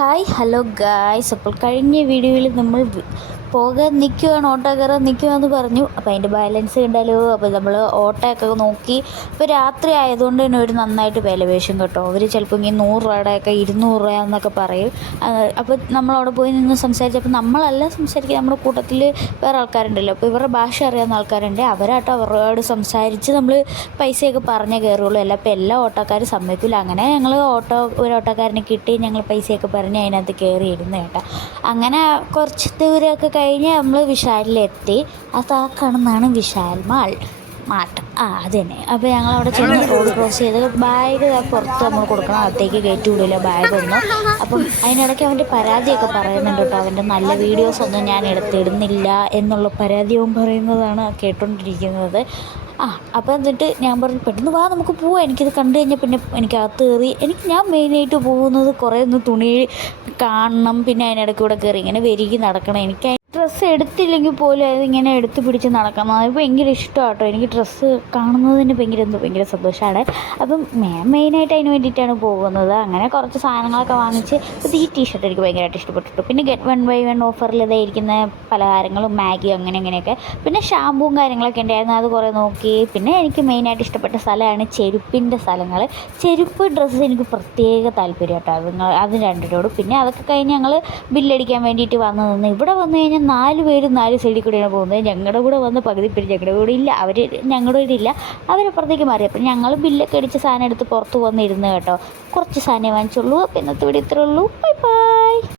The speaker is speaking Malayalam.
ഹായ് ഹലോ ഗായ്സ്, അപ്പോൾ കഴിഞ്ഞ വീഡിയോയിൽ നമ്മൾ പോകാൻ നിൽക്കുകയാണ്, ഓട്ടോ കയറാൻ നിൽക്കുകയെന്ന് പറഞ്ഞു. അപ്പോൾ അതിൻ്റെ ബാലൻസ് കണ്ടാലോ. അപ്പോൾ നമ്മൾ ഓട്ടോയൊക്കെ നോക്കി. ഇപ്പോൾ രാത്രി ആയതുകൊണ്ട് തന്നെ ഒരു നന്നായിട്ട് വിലപേശും കേട്ടോ. അവർ ചിലപ്പോൾ ഇങ്ങനെ 100 രൂപയുടെയൊക്കെ 200 രൂപ എന്നൊക്കെ പറയും. അപ്പോൾ നമ്മളവിടെ പോയി നിന്ന് സംസാരിച്ചപ്പോൾ നമ്മളല്ല സംസാരിക്കുക, നമ്മുടെ കൂട്ടത്തിൽ വേറെ ആൾക്കാരുണ്ടല്ലോ. അപ്പോൾ ഇവരുടെ ഭാഷ അറിയാവുന്ന ആൾക്കാരുണ്ട്. അവരാട്ടോ അവരോട് സംസാരിച്ച് നമ്മൾ പൈസയൊക്കെ പറഞ്ഞേ കയറുള്ളൂ. അപ്പോൾ എല്ലാ ഓട്ടോക്കാരും സമ്മതിക്കില്ല. അങ്ങനെ ഞങ്ങൾ ഒരു ഓട്ടോക്കാരനെ കിട്ടി. ഞങ്ങൾ പൈസയൊക്കെ പറഞ്ഞ് അതിനകത്ത് കയറിയിരുന്നു കേട്ടോ. അങ്ങനെ കുറച്ച് ദൂരമൊക്കെ കഴിഞ്ഞ് നമ്മൾ വിശാലിലെത്തി. അത് ആ കാണുന്നതാണ് വിശാൽ മാട്ട്. അത് തന്നെ. അപ്പോൾ ഞങ്ങളവിടെ ചെന്ന് റോഡ് ക്രോസ് ചെയ്ത് ബാഗ് പുറത്ത് നമ്മൾ കൊടുക്കണം, അകത്തേക്ക് കയറ്റി വിടില്ല ബാഗൊന്നും. അപ്പം അതിനിടയ്ക്ക് അവൻ്റെ പരാതിയൊക്കെ പറയുന്നുണ്ട് കേട്ടോ. അവൻ്റെ നല്ല വീഡിയോസൊന്നും ഞാൻ എടുത്തിടുന്നില്ല എന്നുള്ള പരാതിയും പറയുന്നതാണ് കേട്ടോണ്ടിരിക്കുന്നത്. അപ്പോൾ എന്നിട്ട് ഞാൻ പറഞ്ഞു, പെട്ടെന്ന് വാ നമുക്ക് പോവാം, എനിക്കിത് കണ്ടു കഴിഞ്ഞാൽ പിന്നെ എനിക്ക് അകത്ത് കയറി ഞാൻ മെയിനായിട്ട് പോകുന്നത് കുറേ ഒന്ന് തുണി കാണണം, പിന്നെ അതിനിടയ്ക്ക് കൂടെ കയറി ഇങ്ങനെ വെരുകി നടക്കണം. എനിക്ക് ഡ്രസ്സ് എടുത്തില്ലെങ്കിൽ പോലും അതിങ്ങനെ എടുത്ത് പിടിച്ച് നടക്കണം. അത് ഭയങ്കര ഇഷ്ടമാണ് കേട്ടോ. എനിക്ക് ഡ്രസ്സ് കാണുന്നതിന് ഭയങ്കര സന്തോഷമാണ്. അപ്പം ഞാൻ മെയിനായിട്ട് അതിന് വേണ്ടിയിട്ടാണ് പോകുന്നത്. അങ്ങനെ കുറച്ച് സാധനങ്ങളൊക്കെ വാങ്ങിച്ച്. അപ്പോൾ ഈ ടീഷർട്ട് എനിക്ക് ഭയങ്കരമായിട്ട് ഇഷ്ടപ്പെട്ടിട്ടു. പിന്നെ ഗെറ്റ് 1 ബൈ 1 ഓഫറിൽ ഇതായിരിക്കുന്ന പലഹാരങ്ങളും മാഗി അങ്ങനെയൊക്കെ. പിന്നെ ഷാമ്പൂവും കാര്യങ്ങളൊക്കെ ഉണ്ടായിരുന്നു, അത് കുറേ നോക്കി. പിന്നെ എനിക്ക് മെയിനായിട്ട് ഇഷ്ടപ്പെട്ട സ്ഥലമാണ് ചെരുപ്പിൻ്റെ സ്ഥലങ്ങൾ. ചെരുപ്പ് ഡ്രസ്സ് എനിക്ക് പ്രത്യേക താല്പര്യം കേട്ടോ. അത് രണ്ടിനോടും. പിന്നെ അതൊക്കെ കഴിഞ്ഞ് ഞങ്ങൾ ബില്ലടിക്കാൻ വേണ്ടിയിട്ട് വന്ന് ഇവിടെ വന്നു കഴിഞ്ഞാൽ 4 പേരും 4 സൈഡിൽ കൂടെയാണ് പോകുന്നത്. ഞങ്ങളുടെ കൂടെ വന്ന് പകുതി പേര് ഞങ്ങളുടെ കൂടെ ഇല്ല, അവർ ഞങ്ങളുടെ കൂടെ ഇല്ല, അവരപ്പുറത്തേക്ക് മാറി. അപ്പം ഞങ്ങൾ ബില്ലൊക്കെ അടിച്ച് സാധനം എടുത്ത് പുറത്ത് വന്നിരുന്നു കേട്ടോ. കുറച്ച് സാധനം വാങ്ങിച്ചുള്ളൂ. അപ്പോൾ ഇന്നത്തെ വീഡിയോ ഇത്രേ ഉള്ളൂ. Bye bye.